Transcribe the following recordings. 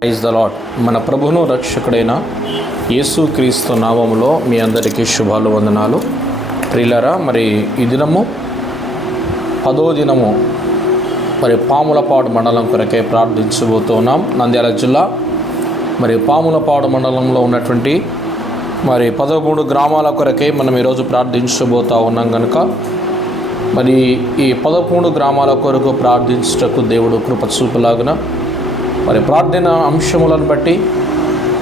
Praise the lord. మన ప్రభువును రక్షకుడైన యేసుక్రీస్తు నామములో మీ అందరికీ శుభాలు, వందనాలు. ప్రియులారా, మరి ఈ దినము 10వ దినము పాములపాడు మండలం కొరకే ప్రార్థించబోతున్నాం. నంద్యాల జిల్లా పాములపాడు మండలంలో ఉన్నటువంటి 13 గ్రామాల కొరకే మనం ఈరోజు ప్రార్థించబోతూ ఉన్నాం కనుక ఈ 13 గ్రామాల కొరకు ప్రార్థించుటకు దేవుడు కృప చూపులాగున ప్రార్థన అంశములను బట్టి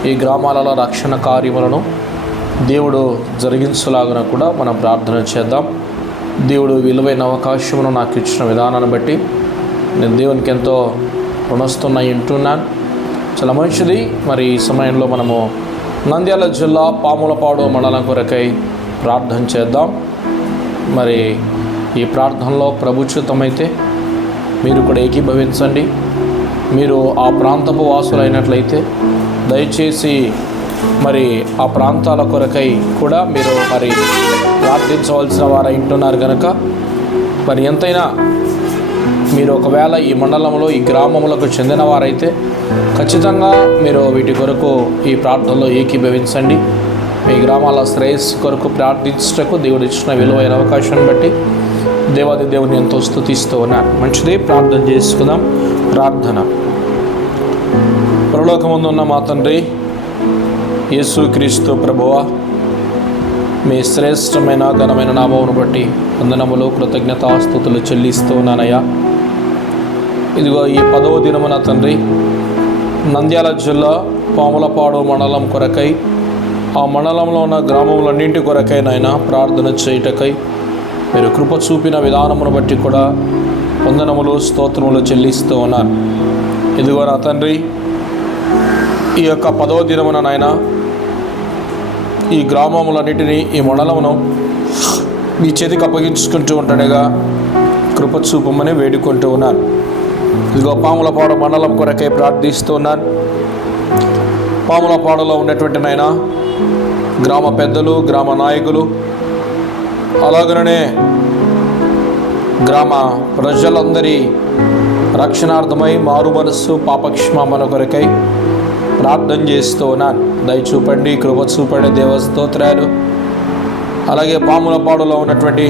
ఈ గ్రామాలలో రక్షణ కార్యములను దేవుడు జరిగించలాగున కూడా మనం ప్రార్థన చేద్దాం. దేవుడు విలువైన అవకాశమును నాకు ఇచ్చిన విధానాన్ని బట్టి నేను దేవునికి ఎంతో రుణస్తున్నా వింటున్నాను. చాలా మంచిది. ఈ సమయంలో మనము నంద్యాల జిల్లా పాములపాడు మండలం కొరకై ప్రార్థన చేద్దాం. ఈ ప్రార్థనలో ప్రభుచితమైతే మీరు కూడా ఏకీభవించండి. మీరు ఆ ప్రాంతపు వాసులైనట్లయితే దయచేసి ఆ ప్రాంతాల కొరకై కూడా మీరు ప్రార్థించవలసిన వారు ఉంటున్నారు కనుక ఎంతైనా మీరు ఒకవేళ ఈ మండలంలో ఈ గ్రామములకు చెందిన వారైతే ఖచ్చితంగా మీరు వీటి కొరకు ఈ ప్రార్థనలో ఏకీభవించండి. మీ గ్రామాల శ్రేయస్సు కొరకు ప్రార్థించటకు దేవుడు ఇచ్చిన విలువైన అవకాశాన్ని బట్టి దేవాది దేవుని ఎంతో స్తుతిస్తూ ఉన్నాను. మంచిది, ప్రార్థన చేసుకుందాం. ప్రార్థన. పరలోకమందు ఉన్న మా తండ్రి యేసుక్రీస్తు ప్రభువా, మీ శ్రేష్టమైన ఘనమైన నామమును బట్టి వందనములు, కృతజ్ఞతాస్తుతులు చెల్లిస్తూ ఉన్నానయ్యా. ఇదిగో ఈ 10వ దినమున తండ్రి నంద్యాల జిల్లా పాములపాడు మండలం కొరకై, ఆ మండలంలో ఉన్న గ్రామములన్నింటి కొరకై నాయన ప్రార్థన చేయుటకై మీరు కృప చూపిన విధానమును బట్టి కూడా వందనములు, స్తోత్రములు చెల్లిస్తూ ఉన్నాను. ఇదిగో నా తండ్రి, ఈ యొక్క 10వ దినమున నాయన ఈ గ్రామములన్నిటినీ, ఈ మండలమును మీ చేతికి అప్పగించుకుంటూ ఉంటాడుగా కృప చూపమని వేడుకుంటూ ఉన్నాను. ఇదిగో పాములపాడు మండలం కొరకై ప్రార్థిస్తూ ఉన్నాను. పాములపాడులో ఉన్నటువంటి నాయన గ్రామ పెద్దలు, గ్రామ నాయకులు, అలాగనే గ్రామ ప్రజలందరి రక్షణార్థమై మారు మనస్సు, పాపక్షమాపణ కొరకై ప్రార్థన చేస్తూ ఉన్నాను. దయచూపండి, కృప చూపండి, దేవస్తోత్రాలు. అలాగే పాములపాడులో ఉన్నటువంటి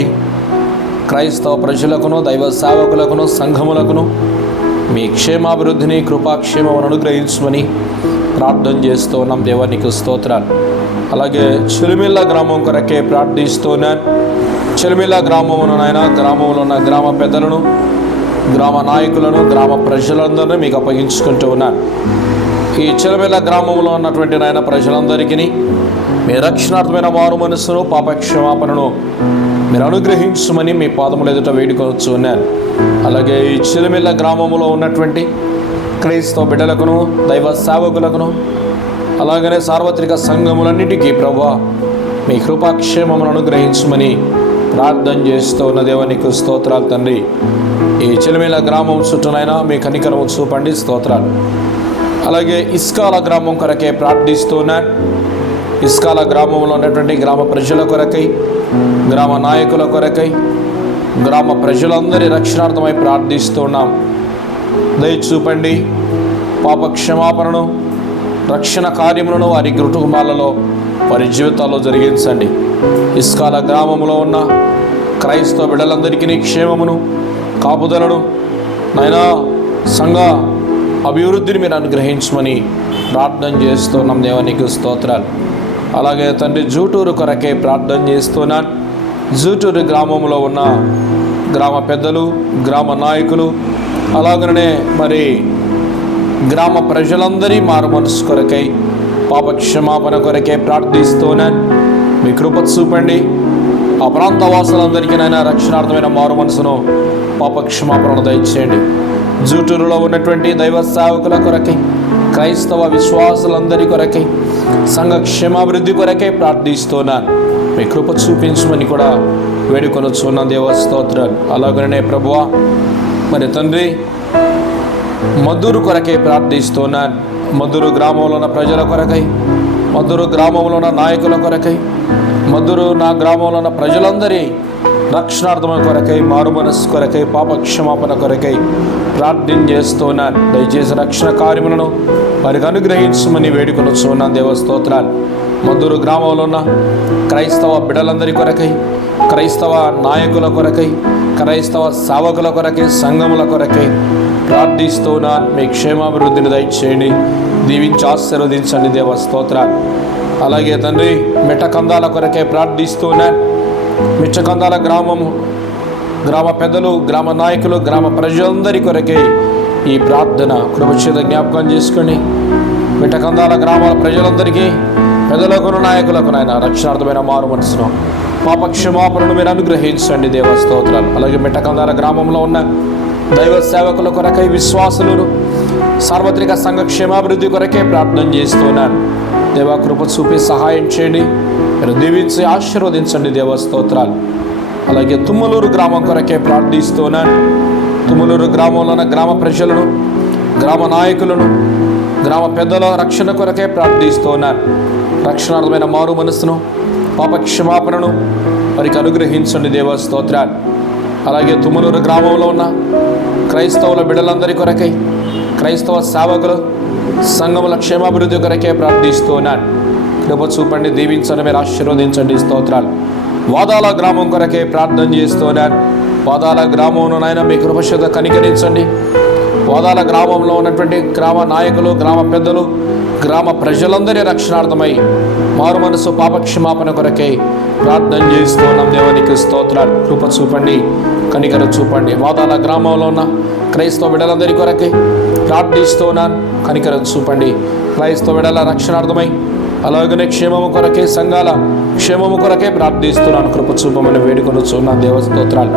క్రైస్తవ ప్రజలకును, దైవ సేవకులకును, సంఘములకును మీ క్షేమాభివృద్ధిని, కృపాక్షేమమును అనుగ్రహించమని ప్రార్థన చేస్తూ ఉన్నాం. దేవానికి స్తోత్రాలు. అలాగే చిలుమిల్ల గ్రామం కొరకే ప్రార్థిస్తూ ఉన్నాను. చిలుమిల్ల గ్రామమును నాయన, గ్రామంలో ఉన్న గ్రామ పెద్దలను, గ్రామ నాయకులను, గ్రామ ప్రజలందరినీ మీకు అప్పగించుకుంటూ ఉన్నాను. ఈ చిలుమిల్ల గ్రామంలో ఉన్నటువంటి నాయన ప్రజలందరికీ మీ రక్షణార్థమైన మారు మనస్సును, పాపక్షమాపణను మీరు అనుగ్రహించమని మీ పాదముల ఎదుట వేడుకోవచ్చు ఉన్నాను. అలాగే ఈ చిలుమిల్ల గ్రామంలో ఉన్నటువంటి క్రైస్తవ బిడ్డలకును, దైవ సేవకులకును, అలాగనే సార్వత్రిక సంఘములన్నిటికీ ప్రభువా మీ కృపాక్షేమమును అనుగ్రహించమని ప్రార్థన చేస్తూ ఉన్న దేవానికి స్తోత్రాలు తండ్రి. ఈ చిలుమిల్ల గ్రామం చుట్టూనైనా మీ కనికరము చూపండి, స్తోత్రాలు. అలాగే ఇస్కాల గ్రామం కొరకే ప్రార్థిస్తూ ఉన్నాను. ఇస్కాల గ్రామంలో ఉన్నటువంటి గ్రామ ప్రజల కొరకై, గ్రామ నాయకుల కొరకై, గ్రామ ప్రజలందరి రక్షణార్థమై ప్రార్థిస్తూ ఉన్నాం. దయచూపండి, పాప క్షమాపణను, రక్షణ కార్యములను వారి కుటుంబాలలో, వారి జీవితాల్లో జరిగించండి. ఇస్కాల గ్రామంలో ఉన్న క్రైస్తవ బిడ్డలందరికీ క్షేమమును, కాపుదలను నైనా సంఘ అభివృద్ధిని మీరు అనుగ్రహించమని ప్రార్థన చేస్తున్నాం. దేవానికి స్తోత్రాలు. అలాగే తండ్రి జూటూరు కొరకే ప్రార్థన చేస్తున్నాను. జూటూరు గ్రామంలో ఉన్న గ్రామ పెద్దలు, గ్రామ నాయకులు, అలాగనే గ్రామ ప్రజలందరి మారు మనసు కొరకై, పాపక్షమాపణ కొరకే ప్రార్థిస్తున్నాను. మీ కృప చూపండి. ఆ ప్రాంత వాసులందరికీ నైనా రక్షణార్థమైన మారు మనసును, పాపక్షమాపణను దయచేయండి. జూటూరులో ఉన్నటువంటి దైవ సేవకుల కొరకై, క్రైస్తవ విశ్వాసులందరి కొరకై, సంఘ క్షేమాభివృద్ధి కొరకై ప్రార్థిస్తున్నాను. మీ కృప చూపించమని కూడా వేడుకొనొచ్చున్న దేవస్తోత్రాలు. అలాగనే ప్రభువా తండ్రి మద్దూరు కొరకై ప్రార్థిస్తున్నాను. మద్దూరు గ్రామంలో ఉన్న ప్రజల కొరకై, మద్దూరు గ్రామంలో ఉన్న నాయకుల కొరకై, మద్దూరు నా గ్రామంలో ఉన్న ప్రజలందరి రక్షణార్థం కొరకై, మారు మనస్సు కొరకై, పాప క్షమాపణ కొరకై ప్రార్థన చేస్తున్నాను. దయచేసి రక్షణ కార్యములను వారికి అనుగ్రహించమని వేడుకొనుచున్నాను. దేవ స్తోత్రాలు. మధురు గ్రామంలో ఉన్న క్రైస్తవ బిడ్డలందరి కొరకై, క్రైస్తవ నాయకుల కొరకై, క్రైస్తవ సేవకుల కొరకై, సంఘముల కొరకై ప్రార్థిస్తున్నాను. మీ క్షేమాభివృద్ధిని దయచేయండి, దీవించి ఆశీర్వదించండి. దేవ స్తోత్రాలు. అలాగే తండ్రి, మిట్టకందాల కొరకై ప్రార్థిస్తున్నాను. మిట్టకందాల గ్రామము, గ్రామ పెద్దలు, గ్రామ నాయకులు, గ్రామ ప్రజలందరి కొరకై ఈ ప్రార్థన కృపచేత జ్ఞాపకం చేసుకొని మిట్టకందాల గ్రామాల ప్రజలందరికీ, పెద్దలకు, నాయకులకు నాయన రక్షణార్థమైన మారు మనసును, పాప క్షమాపణను మీరు అనుగ్రహించండి. దేవ స్తోత్రాలు. అలాగే మిట్టకందాల గ్రామంలో ఉన్న దైవ సేవకుల కొరకై, విశ్వాసులను, సార్వత్రిక సంఘ క్షేమాభివృద్ధి కొరకే ప్రార్థన చేస్తున్నాను. దేవ కృప చూపి సహాయం చేయండి, మీరు దీవించి ఆశీర్వదించండి. దేవ స్తోత్రాలు. అలాగే తుమ్మలూరు గ్రామం కొరకే ప్రార్థిస్తున్నాను. తుమ్మలూరు గ్రామంలో ఉన్న గ్రామ ప్రజలను, గ్రామ నాయకులను, గ్రామ పెద్దల రక్షణ కొరకే ప్రార్థిస్తున్నాను. రక్షణార్థమైన మారు మనస్సును, పాప క్షమాపణను వారికి అనుగ్రహించండి. దేవ స్తోత్రాలు. అలాగే తుమ్మలూరు గ్రామంలో ఉన్న క్రైస్తవుల బిడ్డలందరి కొరకై, క్రైస్తవ సేవకులు, సంఘముల క్షేమాభివృద్ధి కొరకే ప్రార్థిస్తున్నాను. కృప చూపండి, దీవించండి, మీరు ఆశీర్వదించండి. స్తోత్రాలు. వాదాల గ్రామం కొరకే ప్రార్థన చేస్తున్నాను. వాదాల గ్రామంలో నాయన మీ కృపచేత కనికరించండి. వాదాల గ్రామంలో ఉన్నటువంటి గ్రామ నాయకులు, గ్రామ పెద్దలు, గ్రామ ప్రజలందరి రక్షణార్థమై మారు మనసు, పాపక్షమాపణ కొరకై ప్రార్థన చేస్తున్నాం. దేవునికి స్తోత్రాలు. కృప చూపండి, కనికర చూపండి. వాదాల గ్రామంలో ఉన్న క్రైస్తవ బిడ్డలందరి కొరకై ప్రార్థిస్తున్నాను. కనికర చూపండి. క్రైస్తవ బిడ్డల రక్షణార్థమై, అలాగనే క్షేమము కొరకే, సంఘాల క్షేమము కొరకే ప్రార్థిస్తున్నాను. కృప చూపమని వేడుకొనుచున్నాను. దేవ స్తోత్రాలు.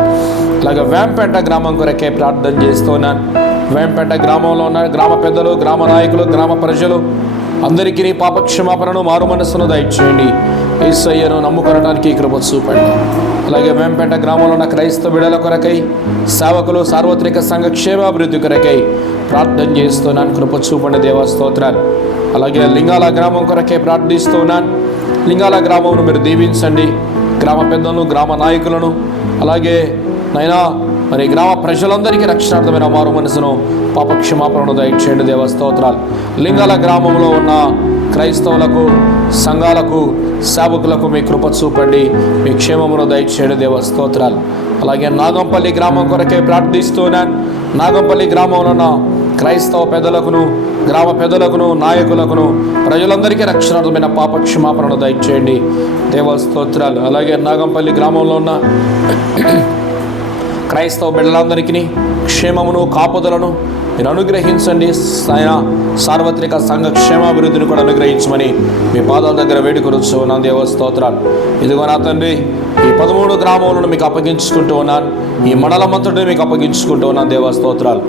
అలాగే వేంపేట గ్రామం కొరకే ప్రార్థన చేస్తున్నాను. వేంపేట గ్రామంలో ఉన్న గ్రామ పెద్దలు, గ్రామ నాయకులు, గ్రామ ప్రజలు అందరికీ నీ పాపక్షమాపణను, మారు మనస్సును దయచేయండి. యేసయ్యను నమ్ముకొనడానికి కృప చూపండి. అలాగే వేంపేట గ్రామంలో ఉన్న క్రైస్తవ బిడ్డల కొరకై, సేవకులు, సార్వత్రిక సంఘ క్షేమాభివృద్ధి కొరకై ప్రార్థన చేస్తున్నాను. కృప చూపండి. దేవ స్తోత్రాలు. అలాగే లింగాల గ్రామం కొరకే ప్రార్థిస్తున్నాను. లింగాల గ్రామమును మీరు దీవించండి. గ్రామ పెద్దలను, గ్రామ నాయకులను, అలాగే నైనా మరి గ్రామ ప్రజలందరికీ రక్షణార్థమైన మారు మనసును, పాపక్షమాపణను దయచేయండి. దేవ స్తోత్రాలు. లింగాల గ్రామంలో ఉన్న క్రైస్తవులకు, సంఘాలకు, సేవకులకు మీ కృప చూపండి, మీ క్షేమమును దయచేయండి. దేవ స్తోత్రాలు. అలాగే నాగంపల్లి గ్రామం కొరకే ప్రార్థిస్తున్నాను. నాగంపల్లి గ్రామంలో ఉన్న క్రైస్తవ పెద్దలకును, గ్రామ పెద్దలకును, నాయకులకును, ప్రజలందరికీ రక్షణార్థమైన పాపక్షమాపణను దయచేయండి. దేవ స్తోత్రాలు. అలాగే నాగంపల్లి గ్రామంలో ఉన్న క్రైస్తవ బిడ్డలందరికీ క్షేమమును, కాపుదలను మీరు అనుగ్రహించండి. సార్వత్రిక సంఘ క్షేమాభివృద్ధిని కూడా అనుగ్రహించమని మీ పాదాల దగ్గర వేడుకొనుచున్నాను. దేవ స్తోత్రాలు. ఇదిగో నా తండ్రి, ఈ 13 గ్రామాలను మీకు అప్పగించుకుంటూ ఉన్నాను. ఈ మండలమంతటిని మీకు అప్పగించుకుంటూ ఉన్నాను. దేవ స్తోత్రాలు.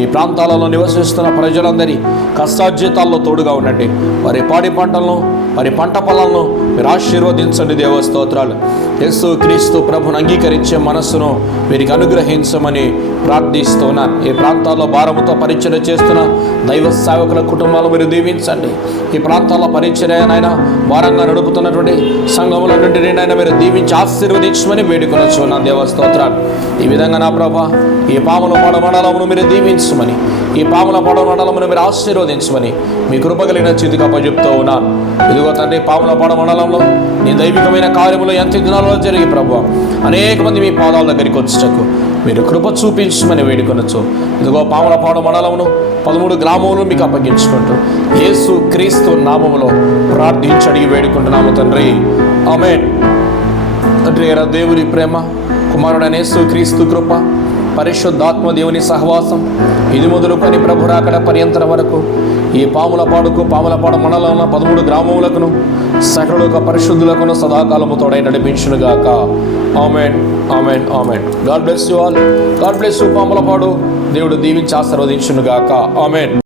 ఈ ప్రాంతాలలో నివసిస్తున్న ప్రజలందరి కష్టార్జితాల్లో తోడుగా ఉండండి. వారి పాడి పంటలను, వారి పంట పొలాలను మీరు ఆశీర్వదించండి. దేవ స్తోత్రాలు. యేసు క్రీస్తు ప్రభును అంగీకరించే మనస్సును వీరికి అనుగ్రహించమని ప్రార్థిస్తున్నాను. ఈ ప్రాంతాల్లో భారముతో పరిచర్య చేస్తున్న దైవ సేవకుల కుటుంబాలు మీరు దీవించండి. ఈ ప్రాంతాల్లో పరిచర్యనైనా భారంగా నడుపుతున్నటువంటి సంఘముల నుండి నైనా మీరు దీవించి ఆశీర్వదించమని వేడుకొనొచ్చున్నాను. దేవ స్తోత్రాలు. ఈ విధంగా నా ప్రభా, ఈ పాములపాడు మండలమును మీరు దీవించమని, ఈ పాములపాడు మండలమును మీరు ఆశీర్వదించమని మీ కృపగలిగిన చేతికి అప్పచెప్తూ ఉన్నాను. ఇదిగో తండ్రి, పాములపాడు మండలంలో నీ దైవికమైన కార్యములు ఎంత దినాలలో జరిగి ప్రభు అనేక మంది మీ పాదాల దగ్గరికి వచ్చేటకు మీరు కృప చూపించమని వేడుకొనొచ్చు. ఇదిగో పాములపాడు మండలమును 13 గ్రామములు మీకు అప్పగించుకుంటూ యేసు క్రీస్తు నామములో ప్రార్థించి అడిగి వేడుకుంటున్నాము తండ్రి. ఆమేన్. తండ్రి అయిన దేవుని ప్రేమ, కుమారుడైన యేసు క్రీస్తు కృప, పరిశుద్ధాత్మ దేవుని సహవాసం ఇది మొదలుకొని ప్రభు రాకడ పర్యంతర వరకు ఈ పాములపాడు మండలంలో 13 గ్రామములకును సకల పరిశుద్ధులకును సదాకాలము తోడై నడిపించునుగాక. ఆమేన్, ఆమేన్, ఆమేన్. God bless you all. God bless you Pamulapadu. దేవుడు దీవించి ఆశీర్వదించునుగాక. ఆమేన్.